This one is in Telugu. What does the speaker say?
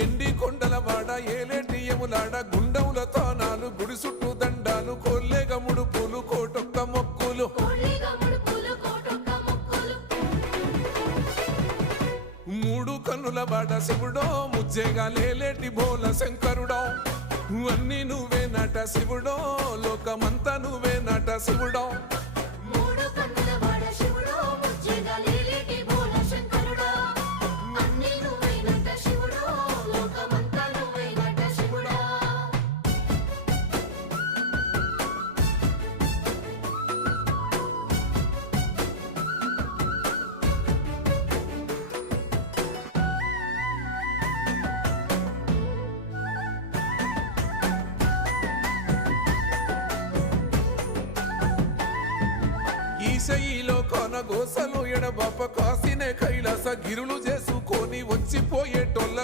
ఎండి కొండల వాడ ఏలేటియములాడ గుండముల తానాలు గుడి చుట్టూ దండాలు కొల్లేగ ముడుపులు కోటొక్క మొక్కులు మూడు కన్నుల వాడ శివుడో ముజ్జేగా లేలేటి బోల శంకరుడో అన్ని నువ్వే నట శివుడో లోకమంతా నువ్వే నట శివుడో ఈశయిలో కొనగోసలు ఎడబాప కాసినే కైలాస గిరులు చేసుకొని వచ్చిపోయేటోళ్ళ